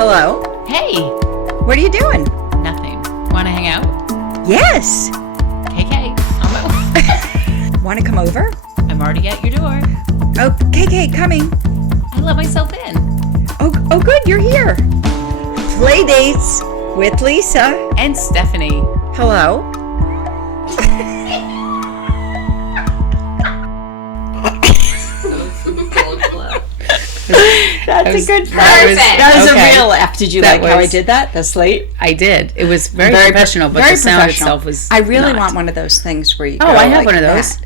Hello. Hey. What are you doing? Nothing. Want to hang out? Yes. KK, I'm Want to come over? I'm already at your door. Oh, KK, coming. I let myself in. Oh, good, you're here. Playdates with Lisa. And Stephanie. Hello. That's a good laugh. That was a real laugh. Did you like how I did that? The slate? I did. It was very professional, but the sound itself was I really want one of those things where you go I have like one of those.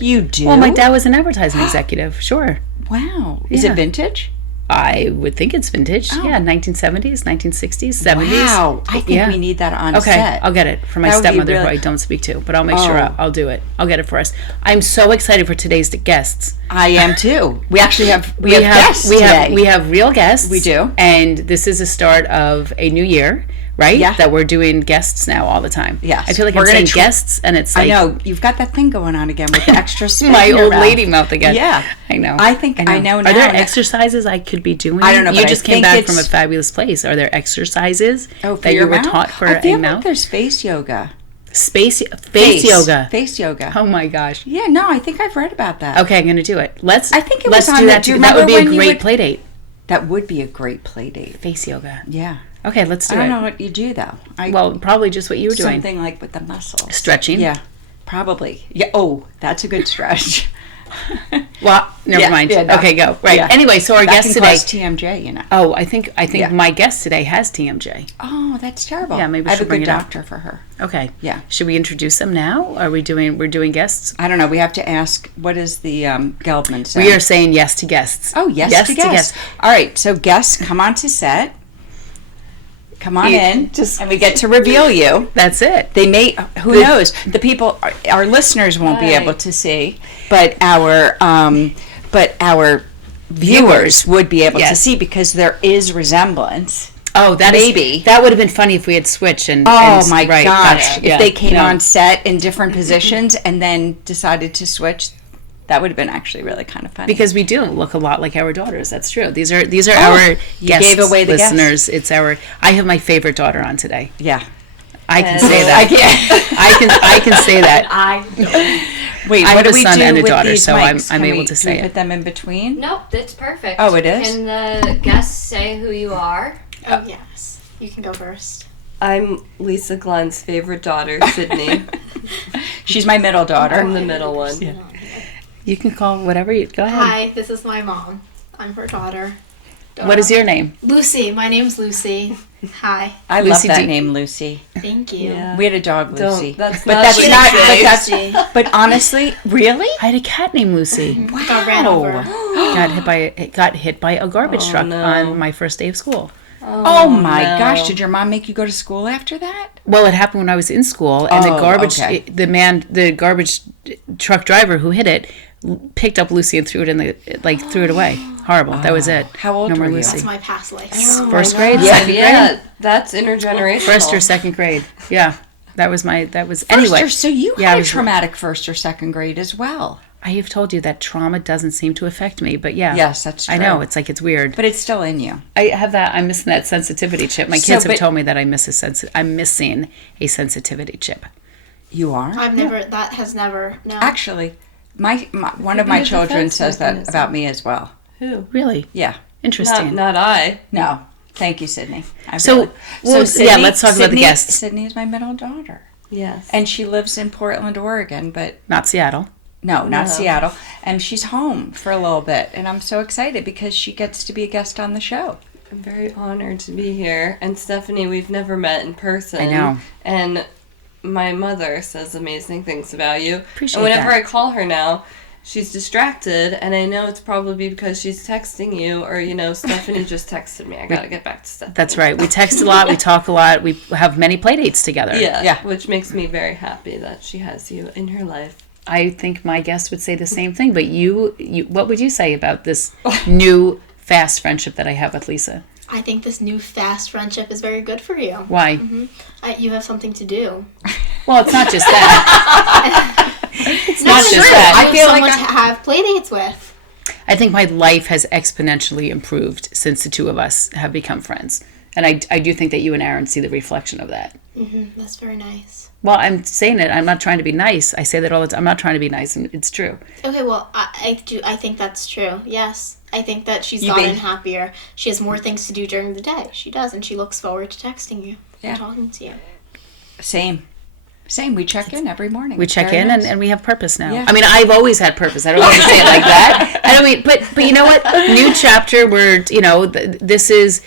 You do? Well, my dad was an advertising executive. Sure. Wow. Is it vintage? I would think it's vintage. Oh. Yeah, 1970s, 1960s, 70s. Wow. I think we need that on set. Okay, I'll get it for my stepmother, who I don't speak to, but I'll make sure I'll do it. I'll get it for us. I'm so excited for today's guests. I am too. We actually have guests today. We have real guests. We do. And this is the start of a new year, right? Yeah. That we're doing guests now all the time. Yes. I feel like I'm saying guests, and it's like... I know. You've got that thing going on again with the extra spit my in your old mouth. lady mouth again. Yeah. I know. I know now. Are there exercises I could be doing? I don't know. You but just came back from a fabulous place. Are there exercises that you were taught for I feel a mouth? like there's face yoga. Face yoga. Face yoga. Oh my gosh. Yeah, no, I think I've read about that. Okay, I'm going to do it. I think it was let's on do that. That would be a great play date. That would be a great play date. Face yoga. Yeah. Okay, let's do it. I don't know what you do though. Well, probably just what you were doing. Something like with the muscles. Stretching. Yeah. Probably. Yeah. Oh, that's a good stretch. Well, never mind. Yeah, no. Okay, go. Right. Yeah. Anyway, so our that guest can today. Cause TMJ, you know. Oh, I think my guest today has TMJ. Oh, that's terrible. Yeah, maybe I have a bring good it up. doctor for her. Okay. Yeah. Should we introduce them now? We're doing guests? I don't know. We have to ask, what is the Gelbman say? We are saying yes to guests. Oh, yes to guests. All right, so guests, come on to set. Come on in, and we get to reveal you. That's it. They may, who knows? The people, our listeners won't be able to see, but our viewers would be able to see because there is resemblance. Oh, that would have been funny if we had switched and my gosh! Gotcha. If they came on set in different positions and then decided to switch. That would have been actually really kind of funny. Because we do look a lot like our daughters. That's true. These are our guests, gave away the listeners. It's I have my favorite daughter on today. Yeah. I can say that. I can say that. Wait, I what have do a son we do and a with daughter, these so mics? I'm able to say Can we put them in between? Nope, that's perfect. Oh, it is? Can the guests say who you are? Oh, yes. You can go first. I'm Lisa Glenn's favorite daughter, Sydney. She's my middle daughter. I'm the middle one. Yeah. You can call whatever you... Go ahead. Hi, this is my mom. I'm her daughter. What is your name? Lucy. My name's Lucy. Hi. I love that name, Lucy. Thank you. Yeah. We had a dog, Lucy. But honestly, really? I had a cat named Lucy. Wow. Got ran over. got hit by a garbage truck on my first day of school. Oh my gosh! Did your mom make you go to school after that? Well, it happened when I was in school, and the garbage truck driver who hit it picked up Lucy and threw it away. Horrible. That was it. How old were you? Lucy. That's my past life. First grade, second grade. That's intergenerational. First or second grade. Yeah, that was Anyway, so you had a traumatic first or second grade as well. I have told you that trauma doesn't seem to affect me, but yeah. Yes, that's true. I know, it's weird. But it's still in you. I have that, I'm missing that sensitivity chip. My kids have told me that I'm missing a sensitivity chip. You are? That has never, no. Actually, one of my children says that about me as well. Who? Really? Yeah. Interesting. Not I. No. Thank you, Sydney. Sydney, let's talk about the guests. Sydney is my middle daughter. Yes. And she lives in Portland, Oregon, but... Not Seattle. No, not Seattle. And she's home for a little bit. And I'm so excited because she gets to be a guest on the show. I'm very honored to be here. And Stephanie, we've never met in person. I know. And my mother says amazing things about you. Appreciate and whenever that. I call her now, she's distracted. And I know it's probably because she's texting you or, Stephanie just texted me. I got to get back to Stephanie. That's right. We text a lot. We talk a lot. We have many play dates together. Yeah. Which makes me very happy that she has you in her life. I think my guest would say the same thing, but you what would you say about this new fast friendship that I have with Lisa? I think this new fast friendship is very good for you. Why? Mm-hmm. You have something to do. Well, it's not just that. It's not just that. I feel like to have play dates with. I think my life has exponentially improved since the two of us have become friends. And I do think that you and Aaron see the reflection of that. Mm-hmm. That's very nice. Well, I'm saying it. I'm not trying to be nice. I say that all the time. I'm not trying to be nice, and it's true. Okay, well, I think that's true. Yes. I think that she's gotten happier. She has more things to do during the day. She does, and she looks forward to texting you and talking to you. Same. We check in every morning. We check in, and we have purpose now. Yeah. I mean, I've always had purpose. I don't want to say it like that. I don't mean, but you know what? New chapter where, this is,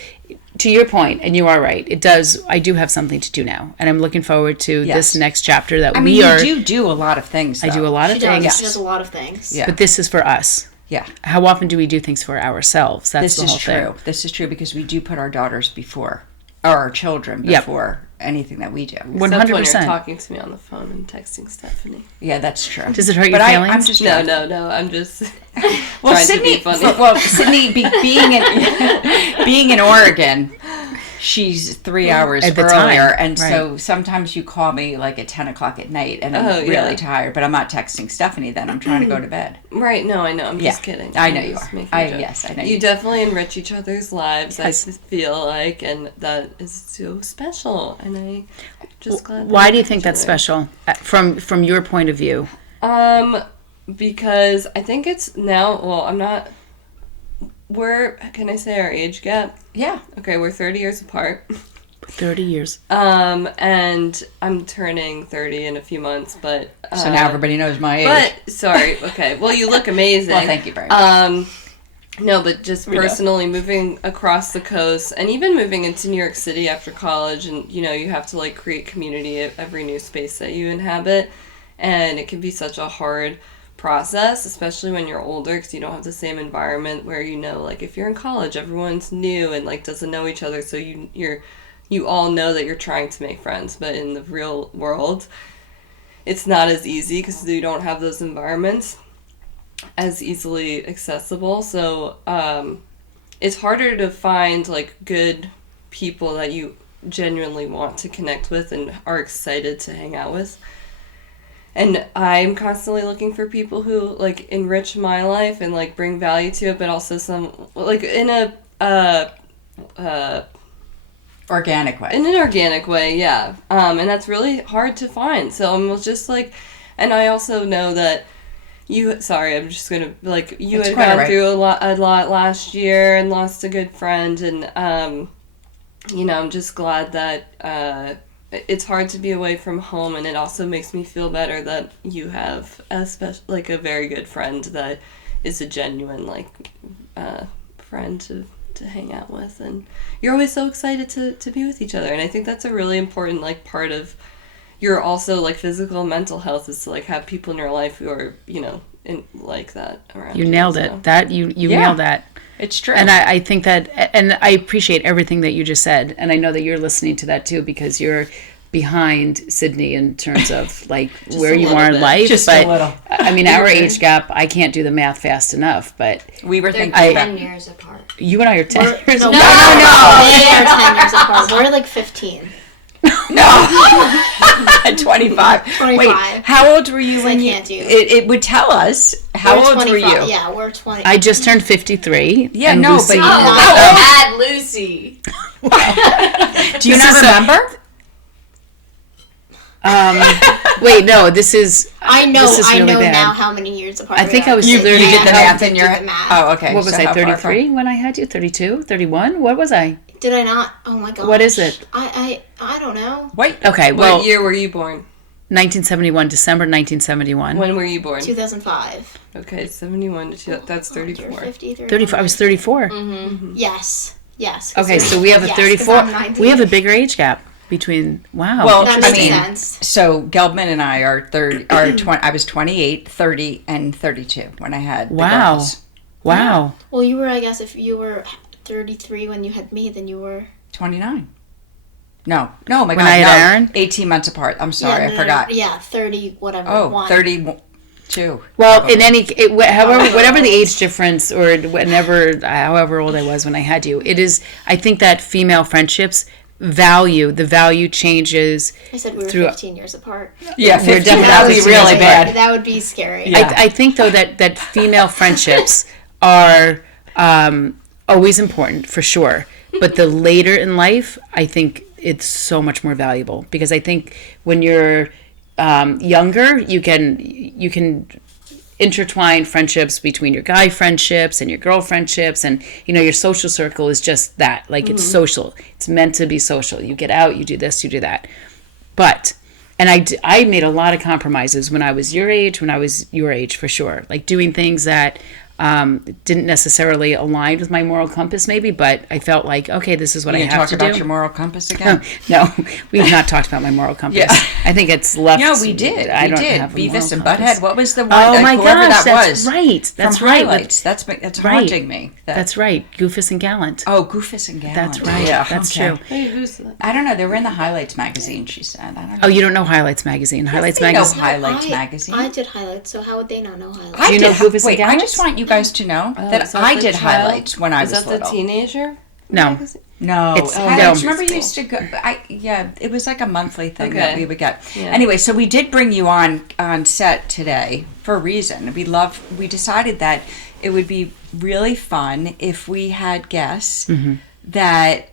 to your point, and you are right. It does. I do have something to do now, and I'm looking forward to this next chapter that we are. You do a lot of things. Though. I do a lot of things. She does a lot of things. Yeah. But this is for us. Yeah. How often do we do things for ourselves? That's the whole thing. This is true because we do put our daughters before, or our children before anything that we do. 100%. When you're talking to me on the phone and texting Stephanie. Yeah, that's true. Does it hurt your feelings? I'm just no. I'm just well, trying Sydney. to be funny. Sydney, being in Oregon. She's 3 hours At the earlier, time, and so sometimes you call me like at 10 o'clock at night, and I'm really tired. But I'm not texting Stephanie. Then I'm trying to go to bed. Right? No, I know. I'm just kidding. I know you are. I know you definitely enrich each other's lives. I feel like, and that is so special. And I just glad. Why do you think that's special from your point of view? Because I think it's now. Well, I'm not. Can I say our age gap? Yeah. Okay, we're 30 years apart. 30 years. And I'm turning 30 in a few months, but... so now everybody knows my age. But, sorry, okay. Well, you look amazing. Well, thank you very much. No, but just personally moving across the coast and even moving into New York City after college, and, you have to, create community at every new space that you inhabit, and it can be such a hard process, especially when you're older, because you don't have the same environment where if you're in college, everyone's new and doesn't know each other, so you all know that you're trying to make friends. But in the real world, it's not as easy because you don't have those environments as easily accessible. So it's harder to find good people that you genuinely want to connect with and are excited to hang out with. And I'm constantly looking for people who, enrich my life and, bring value to it, but also some, in a, organic way. In an organic way, yeah. And that's really hard to find. So I'm just, and I also know that sorry, I'm just going to, you had gone through a lot last year and lost a good friend, and, I'm just glad that, it's hard to be away from home, and it also makes me feel better that you have a very good friend that is a genuine friend to hang out with, and you're always so excited to be with each other. And I think that's a really important part of your also physical and mental health, is to have people in your life who are in that around you. Nailed it. That you nailed that. It's true. And I think that, and I appreciate everything that you just said. And I know that you're listening to that too, because you're behind Sydney in terms of where you are in life. Just but, a little. I mean, our age gap, I can't do the math fast enough, but we were They're thinking 10 years apart. You and I are 10 years apart. No. They are 10 years apart. We're 15. No. At 25. 25. Wait, how old were you when you... can't do. It would tell us. How We're old 25. were you? Yeah, we're 20. I just turned 53. Yeah, and no, Lucy, but... Bad Lucy. Do you not remember? Wait, no, this is... I know really bad. now how many years apart I think we I are. was... You did the math in your Did head? the math. Oh, okay. What was I, 33 when I had you? 32? 31? What was I? Did I not? Oh my gosh. What is it? I don't know. Wait. Okay, well... What year were you born? 1971, December 1971. When were you born? 2005. Okay, 71 to that's 34. You're 50, 34. I was 34. Mm-hmm. Yes. Okay, so we have a 34. 'cause We have a bigger age gap between... Wow. Well, That makes sense. So Gelbman and I are 30. I was 28, 30, and 32 when I had the Wow. girls. Wow. Well, you were, I guess, if you were 33 when you had me, then you were... 29. No, my When God, I had no. Aaron? 18 months apart. I'm sorry, Yeah, I forgot. Yeah, 30, whatever. Oh, one. 32. Well, in whatever the age difference or however old I was when I had you, it is, I think that female friendships the value changes. I said we were through- 15 years apart. Yeah, We're 15. definitely That would be really bad. That would be scary. Yeah. I think, though, that female friendships are always important for sure, but the later in life, I think it's so much more valuable, because I think when you're younger, you can intertwine friendships between your guy friendships and your girl friendships, and your social circle is just that, like it's social. It's meant to be social. You get out, you do this, you do that. But I made a lot of compromises when I was your age, for sure, like doing things that didn't necessarily align with my moral compass, maybe, but I felt like, okay, this is what I have to do. You talk about your moral compass again? No, we've not talked about my moral compass. Yeah. I think it's left. No, we did. I don't did. have a Beavis and moral compass. Butthead. What was the one? Oh my whoever gosh, that that's was. right. That's From right. Highlights. That's haunting me. That's right. Goofus and Gallant. Oh, Goofus and Gallant. That's right. Yeah, That's okay. true. Hey, who's that? I don't know. They were in the Highlights magazine, she said. I don't know. Oh, you don't know Highlights magazine? Highlights they know magazine. Highlights magazine. I did highlights, so how would they not know highlights? Do you know Goofus and Wait, I Gallant? just want you guys to know that Is that I the did child? Highlights when I was Is that little. the teenager? No. magazine? No, It's- Highlights. no. Remember, you used to go. It was like a monthly thing that Okay. we would get. Yeah. Anyway, so we did bring you on set today for a reason. We decided that it would be really fun if we had guests that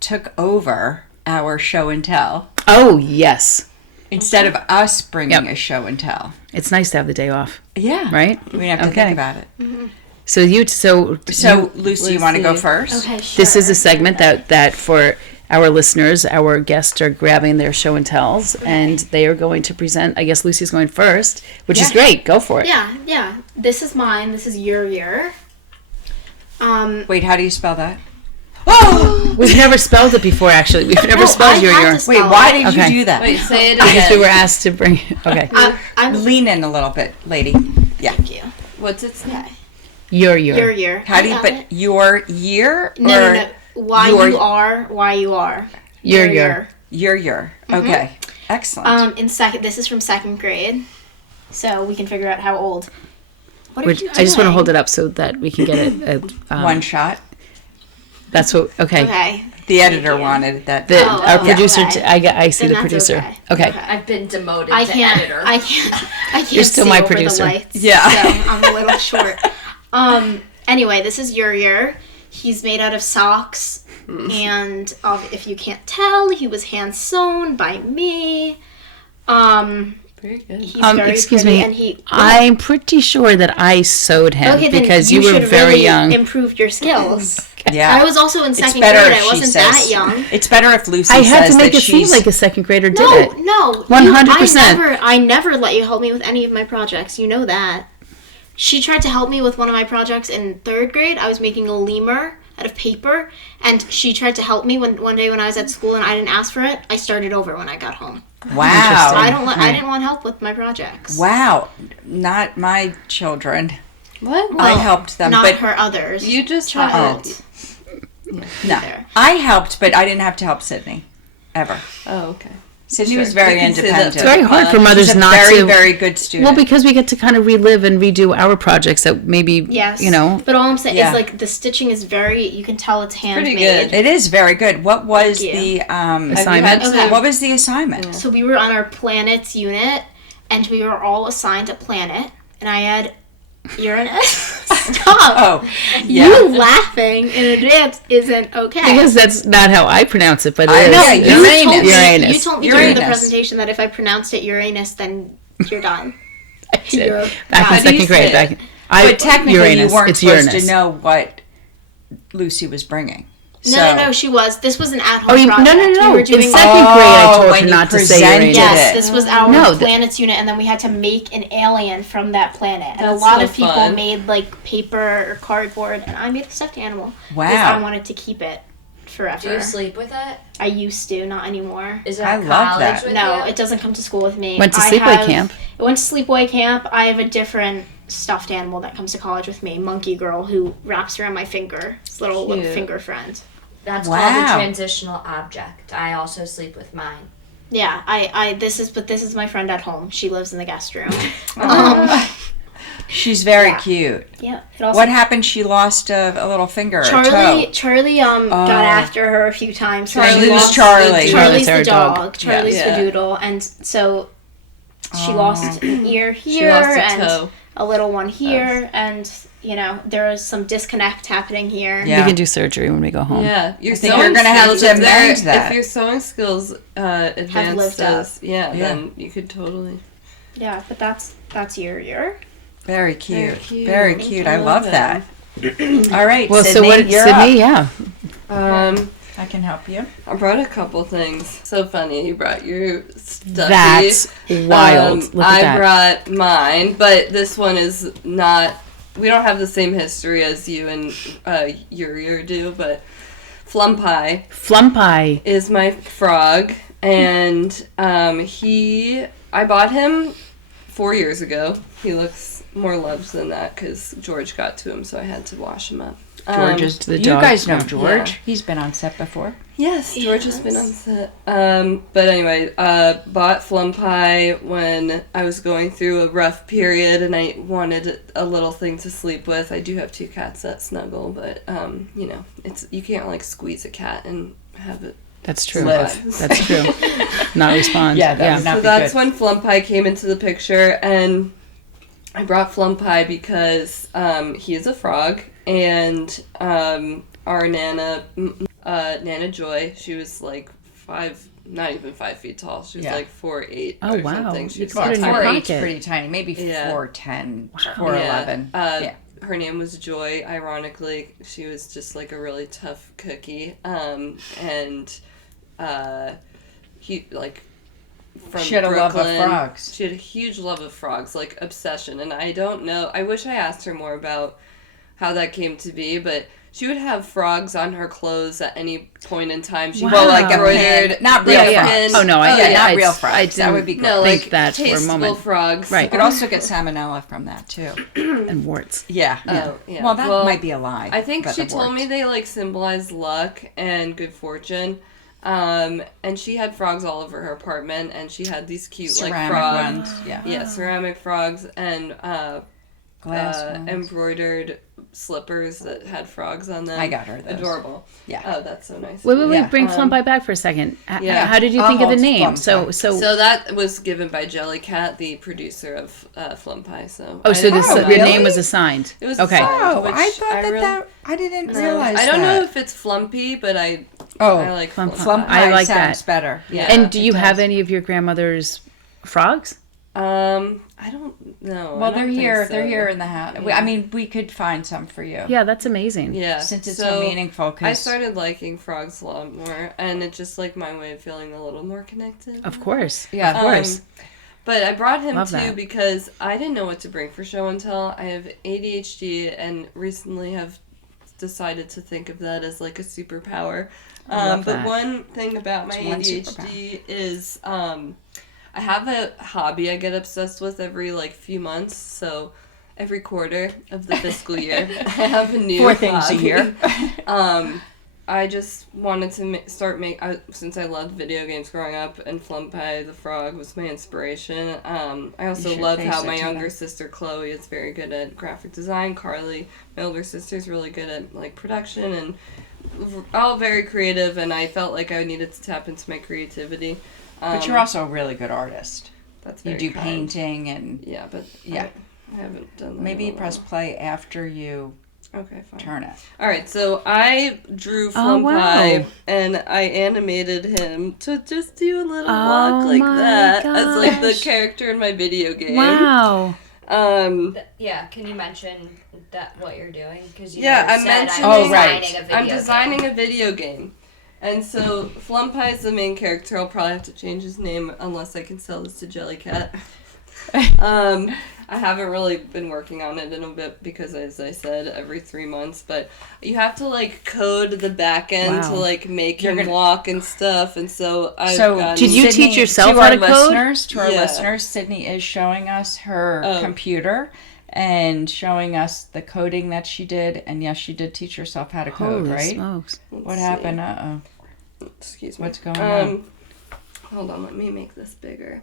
took over our show and tell Oh, yes. instead of us bringing Yep. a show and tell. It's nice to have the day off, Yeah, right? we have to Okay. think about it. So So, Lucy, you want to go Lucy. first? Okay, sure. this is a segment that for our listeners, our guests are grabbing their show and tells, and they are going to present. I guess Lucy's going first, which is great. Go for it. Yeah. This is mine. This is your year. Wait, how do you spell that? We've never spelled it before, actually. We've never No, spelled I your had year. to spell Wait, why it. did Okay. you do that? Wait, say it Because we were again. asked to bring. Okay, I'm Lean in a little bit, lady. Yeah. Thank you. What's its name? Okay. your year. Your year. How do you got put it. your year or No. Why your- you are. Your year. your year? Okay, excellent. In second, this is from second grade, so we can figure out how old. What are Which you I just want to doing? hold it up so that we can get it. One shot. That's what. Okay. Okay. The editor you. wanted that. The, Oh, our oh, producer. okay. I see Then the that's producer. okay. Okay. I've been demoted I to can't. editor. I can't. You're still see my over producer. The lights, Yeah. So I'm a little short. Anyway, this is your year. He's made out of socks, and if you can't tell, he was hand sewn by me. Very good. He's very Excuse pretty, me. and he. I'm pretty sure that I sewed him Okay, then because you were should very really young. improve your skills. Yeah. I was also in It's second better grade. if I she wasn't says. that young. It's better if Lucy I had says to make that it seem she's. like a second grader did No, it. no. 100%. I never let you help me with any of my projects. You know that. She tried to help me with one of my projects in third grade. I was making a lemur out of paper, and she tried to help me one day when I was at school and I didn't ask for it. I started over when I got home. Wow. So I didn't want help with my projects. Wow. Not my children. What? I helped them, Not but her others. You just child. no, there. I helped, but I didn't have to help Sydney, ever. Oh, okay. Sydney Sure. was very You can say that. independent. It's very hard for She's mothers a not very, to. very good student. Well, because we get to kind of relive and redo our projects that maybe, Yes. you know. But all I'm saying Yeah. is like the stitching is very. You can tell it's handmade. good. It is very good. What was Thank the Assignment? Okay. What was the assignment? So we were on our planets unit, and we were all assigned a planet, and I had Uranus. Stop. Oh, yeah. You laughing in advance isn't okay. Because that's not how I pronounce it, but I it know, is. you It's told me- Uranus. You told me during the Uranus. presentation that if I pronounced it Uranus, then you're done. I did. You're Back in done. do you second grade. say Back. I, But technically, Uranus. you weren't It's supposed Uranus. to know what Lucy was bringing. No, she was. This was an at-home Oh, you, project. no. We were In doing second grade, I told when her you not to say presented Uranus. Yes, it. this was our No, planets unit, and then we had to make an alien from that planet. And That's a lot so of people fun. made like paper or cardboard, and I made a stuffed animal. Wow. Because I wanted to keep it forever. Do you sleep with it? I used to, not anymore. Is it I at love college that. with No, you? it doesn't come to school with me. Went to I sleepaway have- camp. I went to sleepaway camp. I have a different stuffed animal that comes to college with me, Monkey Girl, who wraps around my finger. It's little Cute. finger friend. That's Wow. called a transitional object. I also sleep with mine. Yeah, this is my friend at home. She lives in the guest room. She's very Yeah. cute. Yeah. It also, What happened? She lost a little finger or a toe. Charlie got after her a few times. So Charlie she was lost- Charlie. Charlie's our the dog. dog. Charlie's Yeah. the doodle, and so she lost an ear She here lost a and toe. a little one here, and there was some disconnect happening here. Yeah. We can do surgery when we go home. Yeah, your think sewing you're gonna have skills, to if they're- amend that. If your sewing skills advance lived up. those, then you could totally. Yeah, but that's your year. Very cute. Very cute. Very Thank cute. you. I love that. All right, Well, Sydney, so what, you're Sydney? up. Yeah. I can help you. I brought a couple things. So funny, you brought your stuffy. That's wild. Look at I that. brought mine, but this one is not. We don't have the same history as you and Urier do, but Flumpie Flumpie. is my frog, and I bought him 4 years ago. He looks more loved than that because George got to him, so I had to wash him up. George is the you dog. guys know George. Yeah. He's been on set before. Yes, George has been on set. But anyway, bought Flumpie when I was going through a rough period and I wanted a little thing to sleep with. I do have 2 cats that snuggle, but you can't like squeeze a cat and have it. That's true. Live. That's true. Not respond. Yeah, that would not So be that's good. when Flumpie came into the picture, and I brought Flumpie because he is a frog, and our Nana Joy, she was like 5, not even 5 feet tall. She was Yeah. like 4'8" Oh, or wow. something. She You was put it in so your tiny. 4'8" pocket. pretty tiny. Maybe Yeah. 4'10", 4'11". Yeah. Her name was Joy. Ironically, she was just like a really tough cookie. And he like from She had a love of Brooklyn. frogs. She had a huge love of frogs, like obsession. And I don't know. I wish I asked her more about how that came to be, but she would have frogs on her clothes at any point in time. She Wow. Well, like a embroidered, pin, not real Yeah, yeah. frogs. Oh, no, yeah, not I- real I frogs. That would be didn't- great. No, Think like that for a tasteful moment. frogs. Right. You could also get salmonella from that too. And warts. Yeah. Oh, yeah. Well, that might be a lie. I think about she the told me warts. they like symbolize luck and good fortune. And she had frogs all over her apartment, and she had these cute like ceramic frogs. ones. Yeah. Yeah, ceramic frogs and Glass ones. embroidered slippers that had frogs on them. I got her those. Adorable. Yeah. Oh, that's so nice. Wait, Yeah. bring Flumpie back for a second. yeah. How did you I'll think of the hold name? Flumpie. So that was given by Jellycat, the producer of Flumpie. So Oh, so I didn't know the that. name was assigned. It was okay. assigned. Oh, which I thought I that really- I didn't No, realize I don't that. know if it's Flumpy, but I Oh, like Flumpy. Flumpy. I like sounds that. better. Yeah. And do it you have does. any of your grandmother's frogs? I don't know. Well, I they're don't think here. so. They're here in the house. Yeah. I mean, we could find some for you. Yeah, that's amazing. Yeah. Since it's so meaningful. I 'Cause started liking frogs a lot more, and it's just like my way of feeling a little more connected. Of course. Yeah. Of course. But I brought him Love too that. because I didn't know what to bring for show and tell. I have ADHD and recently have decided to think of that as like a superpower. love But that. one thing about my It's one ADHD is I have a hobby I get obsessed with every like few months. So every quarter of the fiscal year, I have a new 4 things a hobby. year. I just wanted to since I loved video games growing up, and Flumpie the Frog was my inspiration. I also should love face how it my to younger them. sister Chloe is very good at graphic design. Carly, my older sister, is really good at like production, and all very creative. And I felt like I needed to tap into my creativity. But you're also a really good artist. That's You very do kind. painting and Yeah, but Yeah. I haven't done that. maybe in a press while. play after you Okay, fine. turn it. All right, so I drew Oh, Flumpie wow. and I animated him to just do a little Oh walk like my that as like the gosh. character in my video game. Wow. Yeah, can you mention what you're doing? Because Yeah, I said mentioned- I'm Oh, right. designing a video I'm designing game. a video game. And so Flumpie is the main character. I'll probably have to change his name unless I can sell this to Jellycat. I haven't really been working on it in a bit because, as I said, every 3 months. But you have to like code the back end Wow. to like make You're him gonna- walk and stuff. And so I've So gotten- Did you Sydney- teach yourself to how our to code? To our Yeah. listeners, Sydney is showing us her Oh. computer and showing us the coding that she did. And yes, she did teach herself how to code, Holy right? smokes. Let's What see. happened? Uh-oh. Excuse me. What's going on? Hold on, let me make this bigger.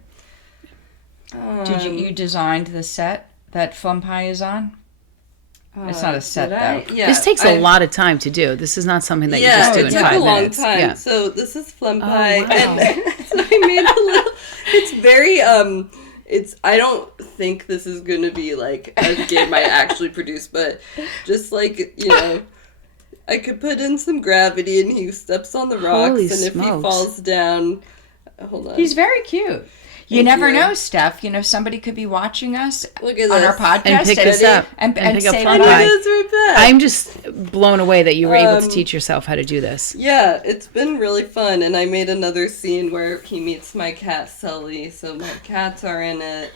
Did you designed the set that Flumpie is on? It's not a set, did I? though. Yeah, This takes a I- lot of time to do. This is not something that you Yeah, just do it in took 5 a long minutes. time. Yeah. So this is Flumpie, Oh, wow. and so I made a little. It's very I don't think this is gonna be like a game I actually produce, but just like, I could put in some gravity and he steps on the rocks, Holy and if he smokes. falls down, hold on. He's very cute. You Thank never you. know, Steph. Somebody could be watching us Look at on this. our podcast And pick us up. and pick up say Fun I know Pie. that's right back. I'm just blown away that you were able to teach yourself how to do this. Yeah, it's been really fun, and I made another scene where he meets my cat Sully, so my cats are in it.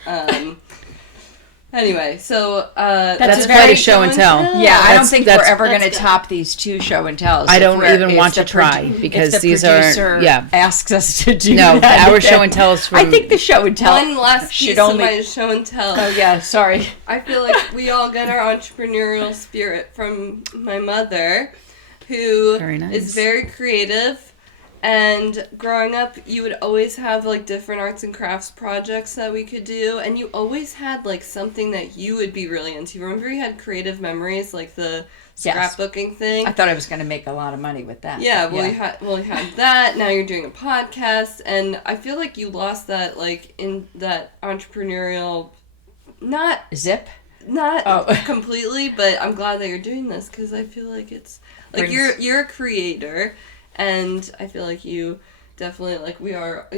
Anyway, so That's very quite a show and tell. Yeah, I don't That's- think we're that's- ever going to that's good. top these 2 show and tells. I if don't we're- even if want the to try, produ- because if the these are- producer yeah. asks us to do No, that our again. show and tells I from- think the show and tell one last should piece only. of my show and tell. Oh yeah, sorry. I feel like we all get our entrepreneurial spirit from my mother, who Very nice. is very creative. And growing up, you would always have like different arts and crafts projects that we could do, and you always had like something that you would be really into. Remember, you had creative memories, like the Yes. scrapbooking thing. I thought I was going to make a lot of money with that. Yeah, but you had that. Now you're doing a podcast, and I feel like you lost that, like, in that entrepreneurial, not Zip. not completely, but I'm glad that you're doing this because I feel like it's like Brings- you're a creator, and I feel like you definitely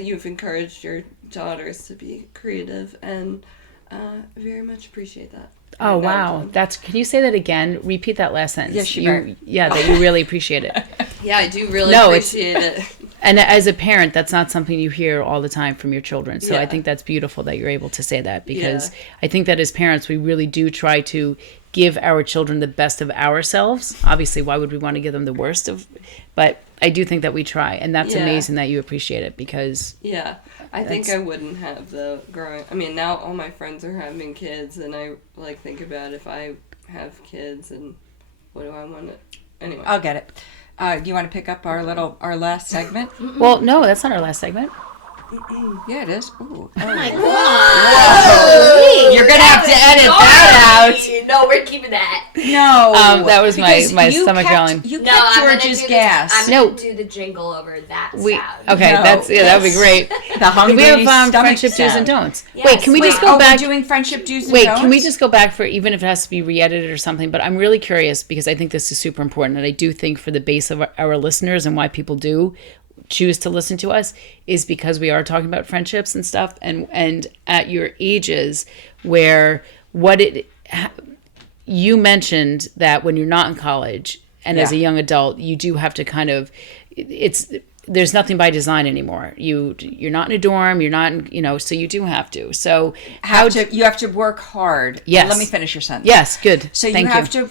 you've encouraged your daughters to be creative, and very much appreciate that. Oh Right now, wow, John. can you say that again? Repeat that last sentence. Yes, you may. that you really appreciate it. Yeah, I do really No, it's- appreciate it. And as a parent, that's not something you hear all the time from your children. So I Yeah. think that's beautiful that you're able to say that, because Yeah. I think that as parents, we really do try to give our children the best of ourselves. Obviously, why would we want to give them the worst of? But I do think that we try, and that's Yeah. amazing that you appreciate it, because Yeah, I think That's- I wouldn't have the growing. I mean, now all my friends are having kids, and I like think about if I have kids and what do I want to. Anyway, I'll get it. Do you want to pick up our last segment? well, no, that's not our last segment. Yeah, it is. Ooh. Oh my You're gonna have to edit that out. No, we're keeping that. No, That was because my you stomach kept- growling. You No, kept I'm gonna George's do gas. I'm No. gonna do the jingle over that We sound. okay. No. That would be great. The hungry We have stomach friendship do's sound. and don'ts. Yes. Wait, can we just go We're back? doing friendship do's and Wait, don'ts? can we just go back for, even if it has to be re-edited or something? But I'm really curious, because I think this is super important, and I do think for the base of our listeners and why people do choose to listen to us is because we are talking about friendships and stuff, and at your ages where you mentioned that when you're not in college and as a Yeah. young adult, you do have to kind of there's nothing by design anymore. You're not in a dorm, you're not in, so you do have to. So you have to work hard. Yes. Let me finish your sentence. yes, good. So Thank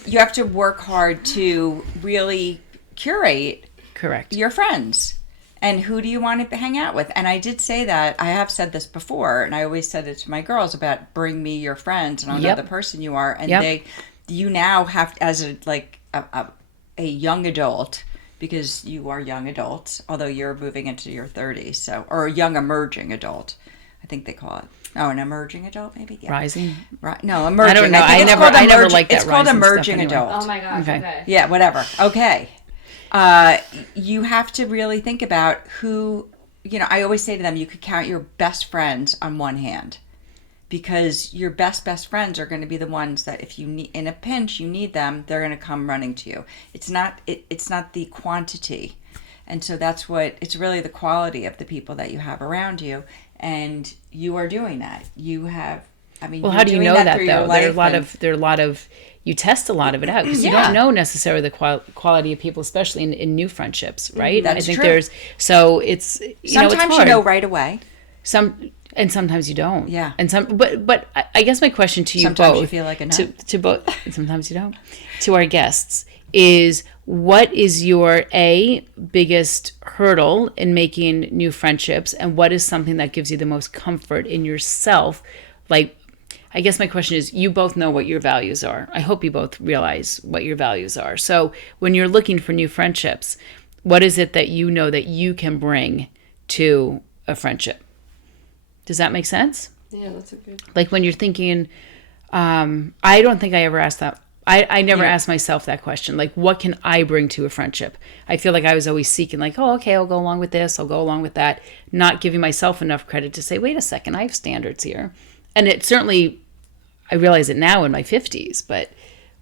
you have to work hard to really curate Correct. your friends. And who do you want to hang out with? And I did say that. I have said this before, and I always said it to my girls about bring me your friends, and I'll Yep. know the person you are. And Yep. you now have, as a young adult, because you are young adults, although you're moving into your 30s, or a young emerging adult, I think they call it. Oh, an emerging adult, maybe. Yeah. Rising. Right? No, emerging. I don't know. think I it's never- called I never emerging- liked that It's called rising stuff emerging anyway. adult. Oh my gosh. Okay. Okay. Yeah, whatever. Okay. You have to really think about who, I always say to them, you could count your best friends on one hand, because your best friends are going to be the ones that if you need, in a pinch, you need them, they're going to come running to you. It's not the quantity. And so it's really the quality of the people that you have around you. And you are doing that. You have, Well, you're how do you doing know that through your though? There are life a lot of you test a lot of it out, because you Yeah. don't know necessarily the quality of people, especially in new friendships, right? That's I think true. it's Sometimes it's hard. you know right away. And sometimes you don't. Yeah. And but I guess my question to you Sometimes both, you feel like a nut. to both, and sometimes you don't, to our guests, is what is your biggest hurdle in making new friendships, and what is something that gives you the most comfort in yourself? Like, I guess my question is, you both know what your values are. I hope you both realize what your values are. So when you're looking for new friendships, what is it that you know that you can bring to a friendship? Does that make sense? yeah, that's a good. Like when you're thinking, I don't think I ever asked that. I never asked myself that question. Like, what can I bring to a friendship? I feel like I was always seeking, like, oh, okay, I'll go along with this. I'll go along with that. Not giving myself enough credit to say, wait a second, I have standards here. and it certainly, I realize it now in my 50s, but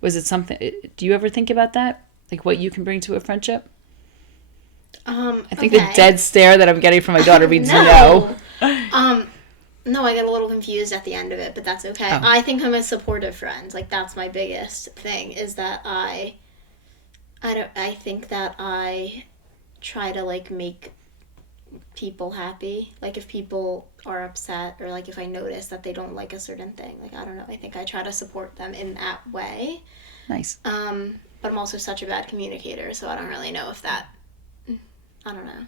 was it something, do you ever think about that? Like what you can bring to a friendship? I think the dead stare that I'm getting from my daughter means no. No, I get a little confused at the end of it, but that's okay. Oh. I think I'm a supportive friend. Like, that's my biggest thing, is that I think that I try to, like, make people happy. Like, if people are upset, or, like, if I notice that they don't like a certain thing, like, I don't know, I think I try to support them in that way. Nice. But I'm also such a bad communicator, so I don't really know if that, I don't know.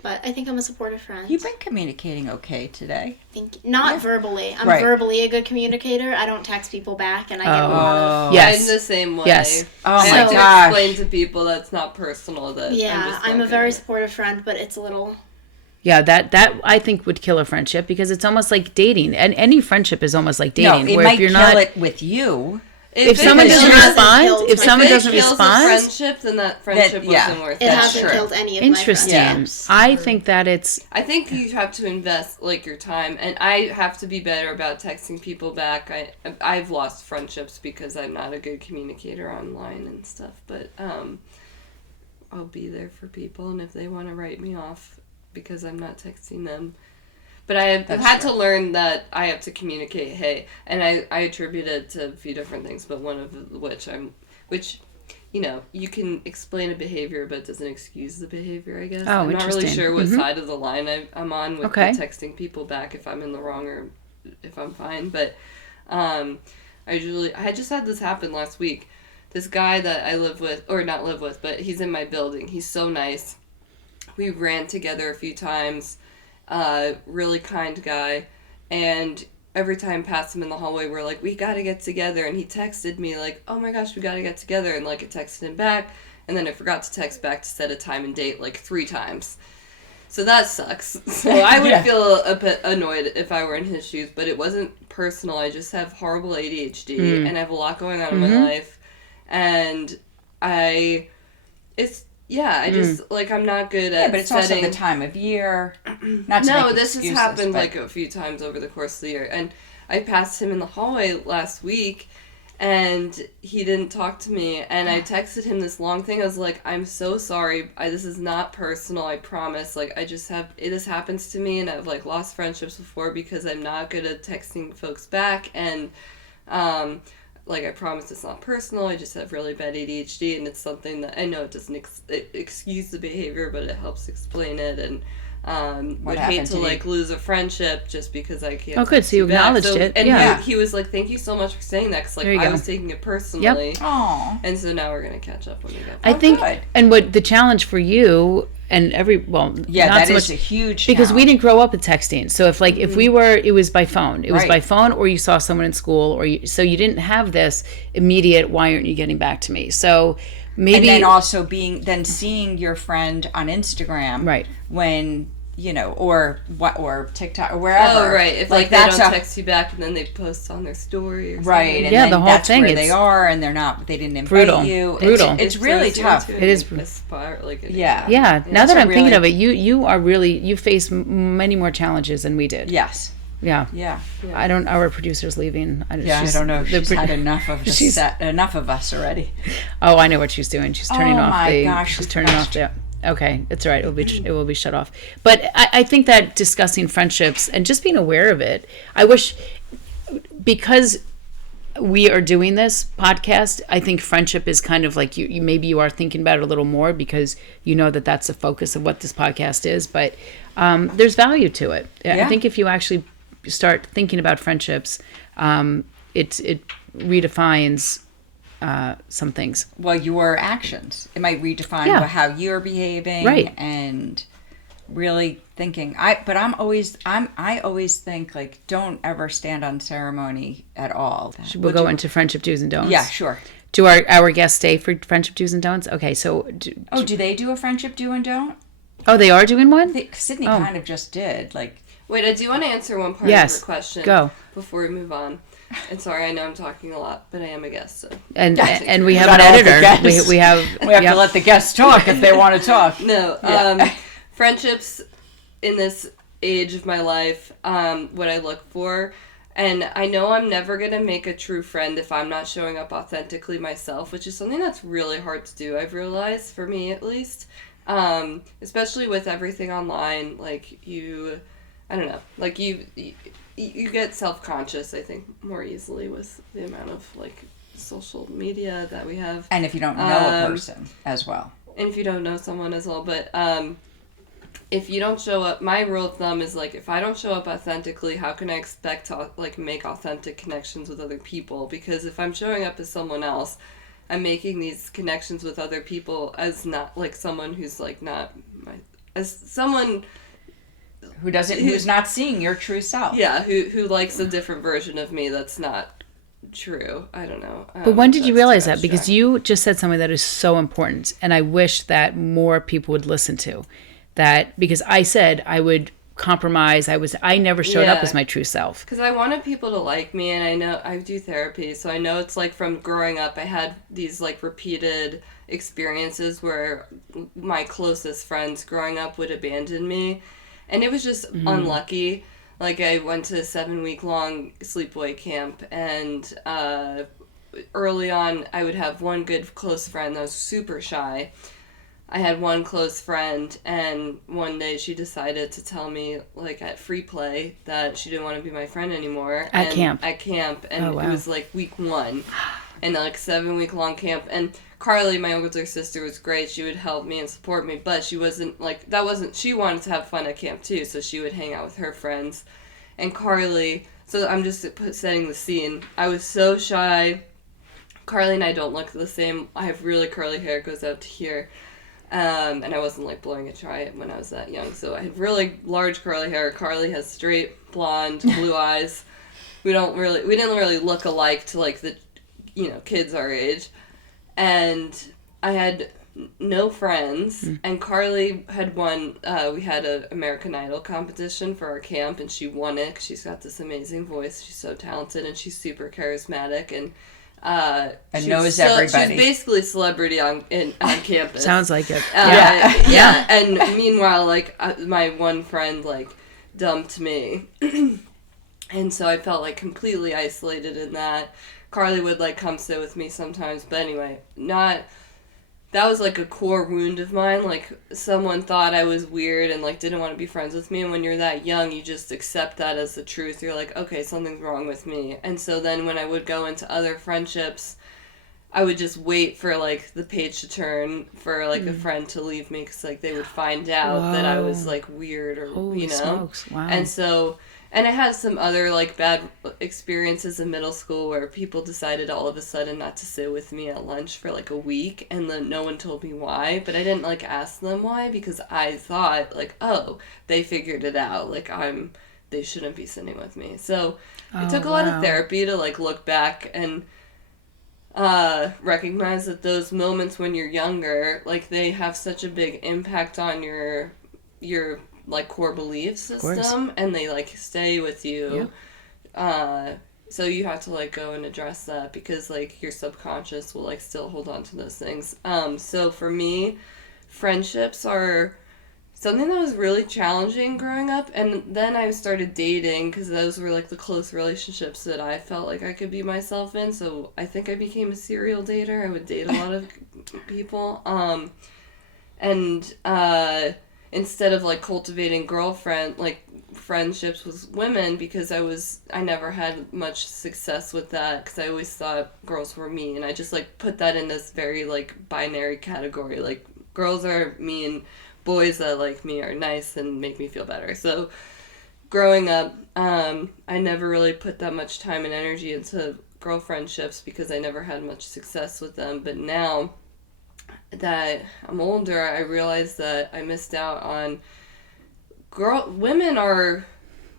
But I think I'm a supportive friend. You've been communicating okay today. Thank you. Not verbally. I'm Right. verbally a good communicator. I don't text people back, and I get a lot of... Yes. I'm the same way. Yes. Oh I my have to gosh. explain to people that's not personal. That Yeah, I'm a very supportive friend, but it's a little... Yeah, that I think would kill a friendship, because it's almost like dating. And any friendship is almost like No, dating. it where might if you're kill not, it with you. if someone it doesn't kills- respond, if someone if it doesn't kills a respond, friendship, then that friendship yeah. wasn't worth It it. hasn't true. killed any of interesting. my friendships. I think that it's I think you have to invest like your time, and I have to be better about texting people back. I've lost friendships because I'm not a good communicator online and stuff. But I'll be there for people, and if they want to write me off because I'm not texting them. But I've had to learn that I have to communicate, hey, and I attribute it to a few different things, but one of which, you know, you can explain a behavior, but it doesn't excuse the behavior, I guess. Oh, I'm not really interesting. sure what side of the line I'm on with Okay. the texting people back, if I'm in the wrong or if I'm fine. But I just had this happen last week. This guy that I live with, or not live with, but he's in my building. He's so nice. We ran together a few times. Really kind guy, and every time I pass him in the hallway, we're like, we gotta get together, and he texted me like, oh my gosh, we gotta get together, and like I texted him back, and then I forgot to text back to set a time and date like 3 times. So that sucks. So I would feel a bit annoyed if I were in his shoes, but it wasn't personal. I just have horrible ADHD, and I have a lot going on in my life, and I just, like, I'm not good at But it's setting... also the time of year. Not to No, make this has excuses, happened, but- like, a few times over the course of the year. And I passed him in the hallway last week, and he didn't talk to me. And I texted him this long thing. I was like, I'm so sorry. This is not personal, I promise. Like, this happens to me, and I've, like, lost friendships before because I'm not good at texting folks back. And, like, I promise it's not personal. I just have really bad ADHD, and it's something that I know it doesn't excuse the behavior, but it helps explain it. And would hate to like lose a friendship just because I can't. Oh, good. So you acknowledged it. And yeah. he was like, "Thank you so much for saying that," because like I was taking it personally. Aw. And so now we're gonna catch up when we get. I think, good. and what the challenge for you and not that so is much, a huge because we challenge. didn't grow up with texting. So if if we were, it was by phone. It was Right. by phone, or you saw someone in school, or so you didn't have this immediate. Why aren't you getting back to me? So maybe And then also seeing your friend on Instagram, Right. When or TikTok or wherever. Oh right, if like that's they don't text you back and then they post on their story or something. right, and Yeah, then the whole that's thing, where it's they are, and they didn't invite brutal. you. Brutal. It's really throws you tough. into It is a spot, like an Yeah. Yeah. Now That's that a I'm thinking really- of it, you face many more challenges than we did. Yes. Yeah. Yeah. Our producer's leaving. I don't know if she's had enough of she's- enough of us already. Oh, I know what she's doing. She's turning Oh off my the. gosh, she's we turning off the. Okay, it's all right. It will be shut off. But I think that discussing friendships and just being aware of it. I wish, because we are doing this podcast, I think friendship is kind of like you maybe you are thinking about it a little more because you know that that's the focus of what this podcast is. But there's value to it. I think if you actually start thinking about friendships, it redefines some things. Well, your actions. It might redefine Yeah. how you're behaving, Right. and really thinking. I always think like don't ever stand on ceremony at all. We'll go into friendship do's and don'ts. Yeah, sure. Do our guests stay for friendship do's and don'ts? Okay, so Do they do a friendship do and don't? they are doing one? Sydney kind of just did. Like, Wait, I do want to answer one part Yes. of your question. Go. Before we move on. And sorry, I know I'm talking a lot, but I am a guest, so. And we have an Gotta let the editor. guests- We have to let the guests talk if they want to talk. No, friendships in this age of my life, what I look for, And I know I'm never going to make a true friend if I'm not showing up authentically myself, which is something that's really hard to do, I've realized, for me at least. Especially with everything online, like I don't know, like you get self-conscious, I think, more easily with the amount of like social media that we have. And if you don't know a person as well. And if you don't know someone as well, but if you don't show up, my rule of thumb is like, if I don't show up authentically, how can I expect to like make authentic connections with other people? Because if I'm showing up as someone else, I'm making these connections with other people as not like someone who's like not as someone who's not seeing your true self. Yeah, who likes a different version of me that's not true. I don't know. But when did you realize that? Because you just said something that is so important, and I wish that more people would listen to that, because I said I would compromise. I never showed up as my true self. Because I wanted people to like me, and I know I do therapy, so I know it's like from growing up, I had these like repeated experiences where my closest friends growing up would abandon me, and it was just unlucky. Like, I went to a 7-week-long sleepaway camp, and early on, I would have one good close friend that was super shy. I had one close friend, and one day she decided to tell me, like, at free play, that she didn't want to be my friend anymore. At camp, and it was, like, week 1, and, like, 7-week-long camp, and Carly, my older sister, was great. She would help me and support me, but she wasn't, like, she wanted to have fun at camp, too, so she would hang out with her friends. And Carly, so I'm just setting the scene. I was so shy. Carly and I don't look the same. I have really curly hair, it goes out to here. And I wasn't, like, blowing it dry when I was that young, so I had really large curly hair. Carly has straight, blonde, blue eyes. We didn't really look alike to, like, the, kids our age. And I had no friends, and Carly had won, we had an American Idol competition for our camp, and she won it, 'cause she's got this amazing voice. She's so talented, and she's super charismatic, and knows everybody. She's basically a celebrity on campus. Sounds like it. Yeah. And meanwhile, like, my one friend, like, dumped me, and so I felt, like, completely isolated in that. Carly would, like, come sit with me sometimes, but anyway, that was, like, a core wound of mine. Like, someone thought I was weird and, like, didn't want to be friends with me, and when you're that young, you just accept that as the truth. You're like, okay, something's wrong with me. And so then when I would go into other friendships, I would just wait for, like, the page to turn for, like, a friend to leave me, because, like, they would find out that I was, like, weird or, Holy smokes. Wow. And so... And I had some other, like, bad experiences in middle school where people decided all of a sudden not to sit with me at lunch for, like, a week, and then no one told me why, but I didn't, like, ask them why, because I thought, like, oh, they figured it out, like, they shouldn't be sitting with me. So it took a lot of therapy to, like, look back and recognize that those moments when you're younger, like, they have such a big impact on your like, core belief system, and they, like, stay with you. So you have to, like, go and address that, because, like, your subconscious will, like, still hold on to those things. So for me, friendships are something that was really challenging growing up, and then I started dating, because those were, like, the close relationships that I felt like I could be myself in, so I think I became a serial dater. I would date a lot of people, instead of, like, cultivating friendships with women, because I never had much success with that, because I always thought girls were mean. I just, like, put that in this very, like, binary category. Like, girls are mean, boys that like me are nice and make me feel better. So, growing up, I never really put that much time and energy into girl friendships, because I never had much success with them. But now that I'm older, I realize that I missed out on women are,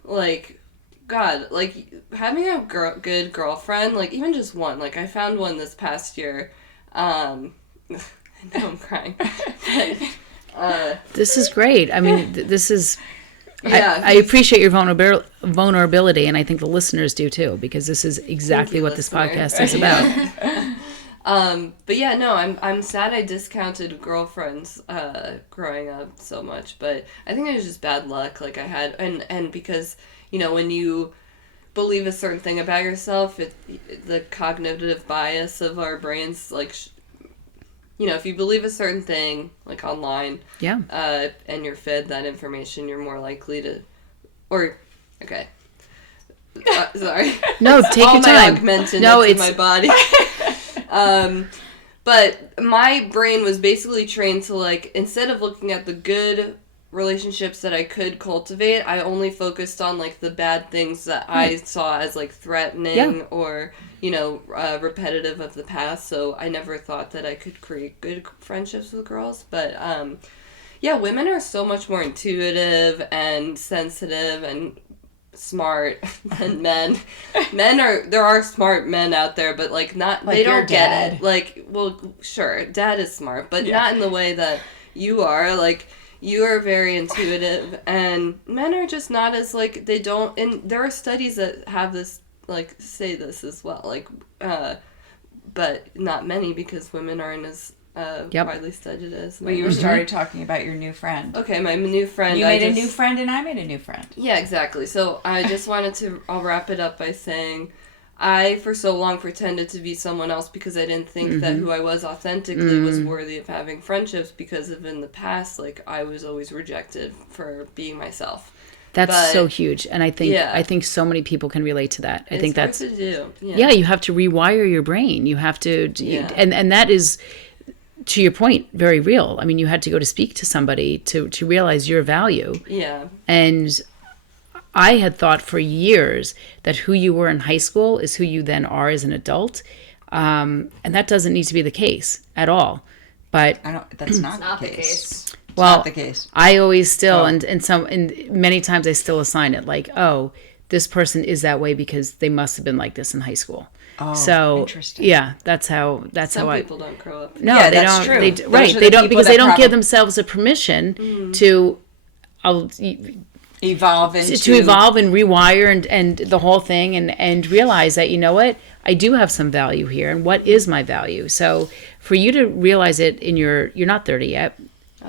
like, God, like, having a good girlfriend, like, even just one, like, I found one this past year, I know I'm crying, but, this is great. I mean, this is, yeah, I appreciate your vulnerability, and I think the listeners do too, because this is exactly what this podcast is about. But yeah, no, I'm sad I discounted girlfriends, growing up so much, but I think it was just bad luck, like I had, and because, you know, when believe a certain thing about yourself, the cognitive bias of our brains, like, if you believe a certain thing, like online, Yeah. And you're fed that information, you're more likely to, okay. Sorry. No, take all your my time. augmented No, in it's my body. But my brain was basically trained to, like, instead of looking at the good relationships that I could cultivate, I only focused on, like, the bad things that I saw as, like, threatening or, repetitive of the past. So I never thought that I could create good friendships with girls. But, women are so much more intuitive and sensitive and smart than men. There are smart men out there, but, like, not, Like they your don't get dad. it. Like, well, sure, dad is smart, but not in the way that you are. Like, you are very intuitive, and men are just not as, like, they don't, and there are studies that have this, like, say this as well, like, but not many, because women aren't as widely studied as men. Well, you started talking about your new friend. Okay, my new friend. You made a new friend, and I made a new friend. Yeah, exactly. So I just wanted to, I'll wrap it up by saying, I, for so long, pretended to be someone else because I didn't think that who I was authentically was worthy of having friendships, because of, in the past, like, I was always rejected for being myself. That's so huge, and I think so many people can relate to that. I think that's hard to do. Yeah, you have to rewire your brain. You have to, and that is, to your point, very real. I mean, you had to go to speak to somebody to realize your value. Yeah. And I had thought for years that who you were in high school is who you then are as an adult. And that doesn't need to be the case at all. But That's not, Not the the case. case. well, Not the case. I always still, and many times I still assign it like, oh, this person is that way because they must have been like this in high school. Oh, So interesting. yeah, that's how Some I. people don't grow up. No, Yeah, they that's don't. true. They, Those right, are they the don't, people because that they don't give probably- themselves a permission to. Evolve into... To evolve and rewire and the whole thing and realize that, you know what, I do have some value here, and what is my value. So for you to realize it you're not 30 yet,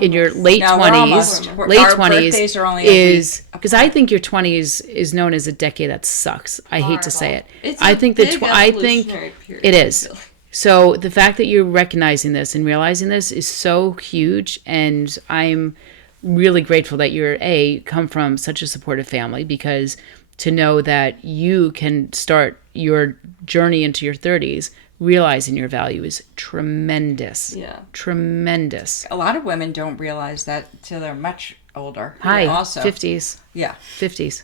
in your late No, we're 20s, almost. late Our 20s birthdays are only a is, week because I think your 20s is known as a decade that sucks. I hate to say it. It's I a think big I think evolutionary period, it I is. feel like. So the fact that you're recognizing this and realizing this is so huge, and I'm really grateful that you're come from such a supportive family, because to know that you can start your journey into your 30s realizing your value is tremendous. Yeah. Tremendous. A lot of women don't realize that till they're much older. Hi, Also. 50s. Yeah. 50s.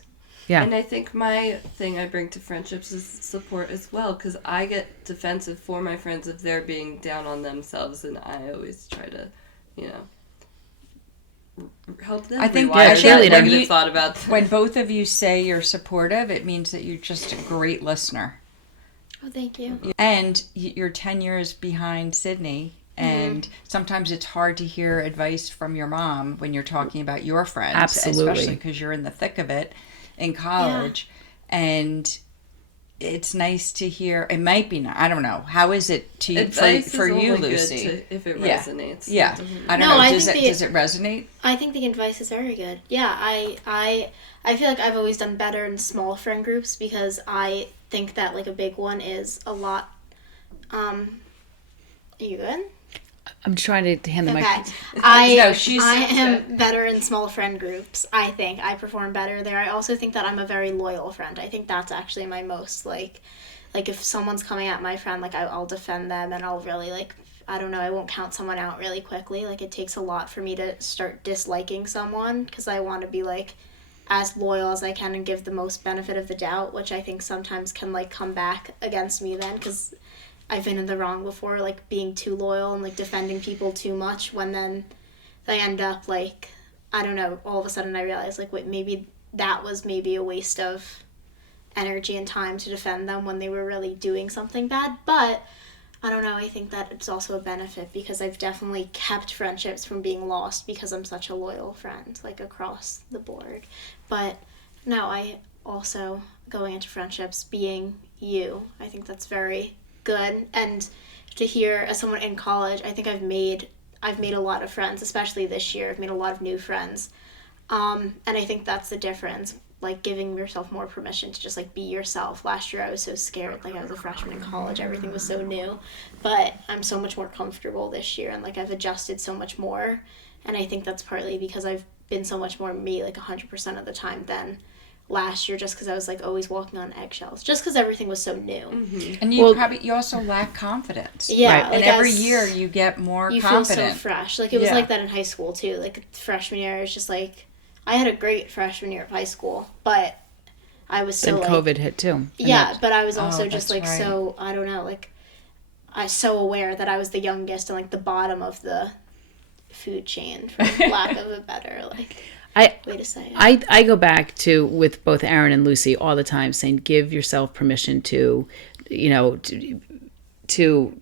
Yeah. And I think my thing I bring to friendships is support as well, because I get defensive for my friends if they're being down on themselves, and I always try to, help them. I think rewire that that when negative you- thought about them. When both of you say you're supportive, it means that you're just a great listener. Oh, thank you. And you're 10 years behind Sydney. And sometimes it's hard to hear advice from your mom when you're talking about your friends. Absolutely. Especially because you're in the thick of it in college. And it's nice to hear. It might be not. I don't know. How is it to Advice for is you, only Lucy? good if it Yeah. resonates. Yeah. It doesn't- I don't No, know. I Does think it resonate? I think the advice is very good. Yeah, I feel like I've always done better in small friend groups, because I think that, like, a big one is a lot. Are you good? I'm trying to hand the Okay. mic. No, she's- I am better in small friend groups. I think I perform better there. I also think that I'm a very loyal friend. I think that's actually my most, like if someone's coming at my friend, like, I'll defend them, and I'll really, like, I don't know, I won't count someone out really quickly. Like, it takes a lot for me to start disliking someone, because I want to be, like, as loyal as I can and give the most benefit of the doubt, which I think sometimes can, like, come back against me then, because I've been in the wrong before, like, being too loyal and, like, defending people too much, when then they end up, like, I don't know, all of a sudden I realize, like, wait, maybe that was maybe a waste of energy and time to defend them when they were really doing something bad. But I don't know, I think that it's also a benefit, because I've definitely kept friendships from being lost because I'm such a loyal friend, like, across the board. But no, I also, going into friendships, being you, I think that's very good. And to hear, as someone in college, I think I've made a lot of friends, especially this year. I've made a lot of new friends. And I think that's the difference like giving yourself more permission to just like be yourself. Last year I was so scared, like I was a freshman in college, everything was so new, but I'm so much more comfortable this year, and like I've adjusted so much more, and I think that's partly because I've been so much more me, like 100% of the time than last year, just because I was like always walking on eggshells, just because everything was so new. And you also lack confidence. Yeah, Right. like And every year you get more you confident. feel so fresh. Like it was Yeah. like that in high school too. Like freshman year, it's just like I had a great freshman year of high school, but I was so Then like COVID hit too. And yeah, that- but I was also just that's like right. so I don't know, like I was so aware that I was the youngest and like the bottom of the food chain, for lack of a better like way to say it. I go back to with both Aaron and Lucy all the time saying give yourself permission to, you know, to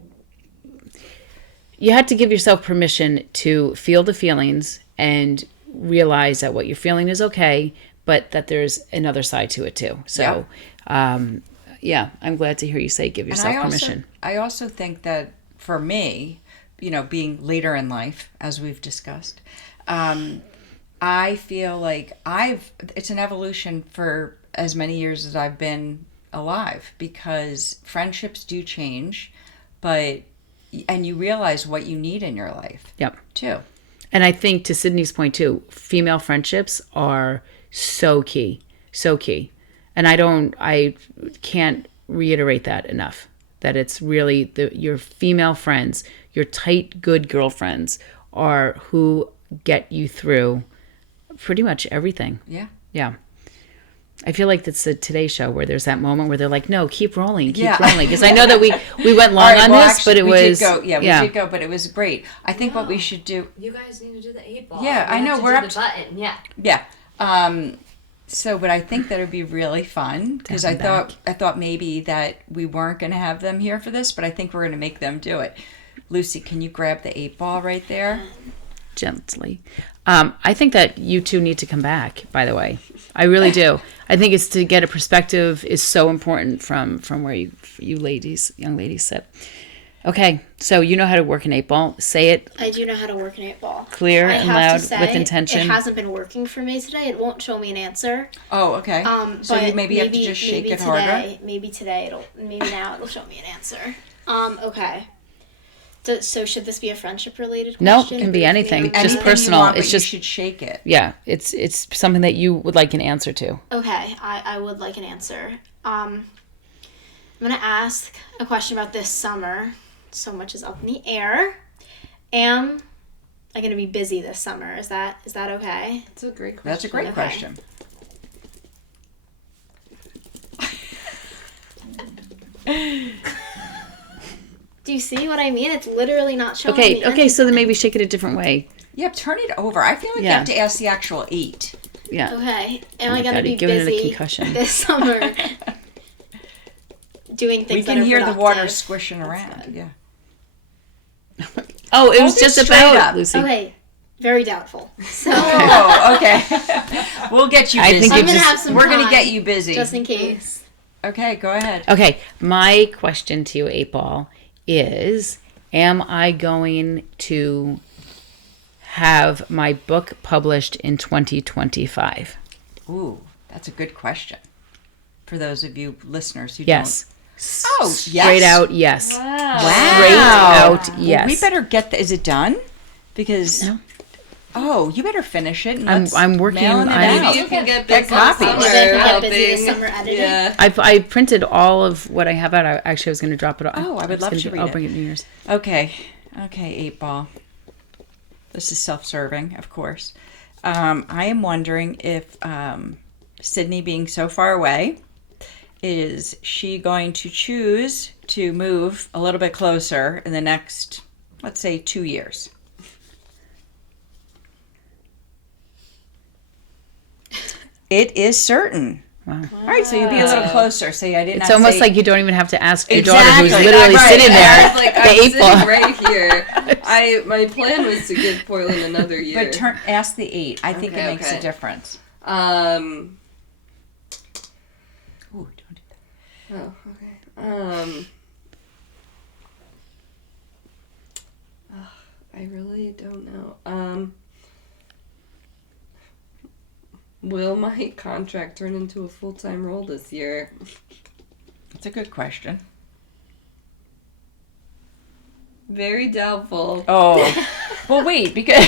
you had to give yourself permission to feel the feelings and realize that what you're feeling is okay, but that there's another side to it too. So, yeah, I'm glad to hear you say give yourself permission. I also think that for me, you know, being later in life, as we've discussed, I feel like it's an evolution for as many years as I've been alive, because friendships do change, and you realize what you need in your life Yep. too. And I think to Sydney's point too, female friendships are so key, so key. And I can't reiterate that enough, that it's really your female friends, your tight, good girlfriends are who get you through pretty much everything. Yeah. Yeah. I feel like that's the Today Show where there's that moment where they're like, no, keep rolling. Yeah. Because I know that we went long All right, on well, this, actually, but it we was. did go. Yeah, we did go, but it was great. I think what we should do. You guys need to do the 8 ball. Yeah, I know, Have to we're do up the to- button. Yeah. Yeah. So, but I think that would be really fun, because I them thought maybe that we weren't going to have them here for this, but I think we're going to make them do it. Lucy, can you grab the 8 ball right there? Gently. I think that you two need to come back, by the way. I really do. I think it's to get a perspective is so important from where you young ladies sit. Okay, so you know how to work an 8 ball. Say it I do know how to work an 8 ball. clear I and have loud to say, with intention. It hasn't been working for me today. It won't show me an answer. Oh, okay. So But you maybe have to just shake it harder. Maybe today maybe now it'll show me an answer. Okay. So should this be a friendship related No, question? it can be anything. Just Anything personal. You want, It's but just you should shake it. yeah. It's something that you would like an answer to. Okay, I would like an answer. I'm gonna ask a question about this summer. So much is up in the air. Am I gonna be busy this summer? Is that okay? That's a great question. That's a great Okay. question. Do you see what I mean? It's literally not showing me. Okay. So then maybe shake it a different way. Yeah, turn it over. I feel like you Yeah. have to ask the actual 8. Yeah. Okay. Am my I gonna God, be you're giving it a busy concussion. this summer doing things We that can are hear the water productive? squishing around. Yeah. Oh, it was Hold it just straight about up. Lucy. Okay. Very doubtful. So Oh, okay. We'll get you I busy. think I'm it gonna just- have some We're going to time, get you busy. just in case. Okay, go ahead. Okay, my question to you, 8 ball, is: am I going to have my book published in 2025? Ooh, that's a good question. For those of you listeners who Yes. Oh, yes. Straight out, yes. don't. Straight out, yes. We better get is it done? Because oh, you better finish it. And I'm working- mailing it I'm- out. Maybe you can get Get busy copies. summer Maybe I can get busy this helping. summer editing. Yeah. I printed all of what I have out. I was going to drop it off. Oh, I would love to read I'll it. bring it New Year's. Okay, 8 ball. This is self-serving, of course. I am wondering if Sydney, being so far away, is she going to choose to move a little bit closer in the next, let's say, 2 years? It is certain. Wow. All right, so you'll be a little closer. Say I did It's not almost say- like you don't even have to ask your daughter who's Exactly. literally Right. sitting there. I was like, the I'm 8 sitting ball. right here. My plan was to give Portland another year. But ask the 8. I think it Okay, makes okay. a difference. Um. Ooh, don't do that. Oh, okay. I really don't know. will my contract turn into a full-time role this year? That's a good question. Very doubtful. Oh, well, wait, because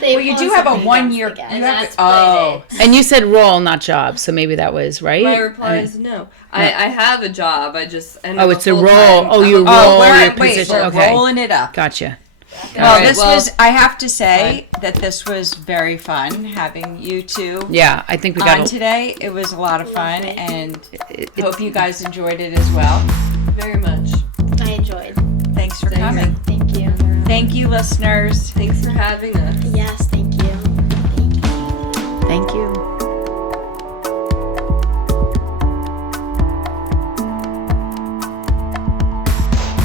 They well, you do close have a the 1 Playdates year. again. You And have that's oh, Playdates. And you said role, not job, so maybe that was right. My reply is no. I have a job. I just and Oh, I'm it's a role. full-time- Oh, I'm your a- role, we're your wait, position. we're Okay, rolling it up. gotcha. Well, Alright, this well- was. I have to say that this was very fun having you two Yeah, I think we got on a, today. It was a lot of fun, Lovely. and it- hope you guys enjoyed it as well. Very much. I enjoyed. Thanks for Same here. coming. Thank you. Thank you, listeners. Thanks for having us. Yes.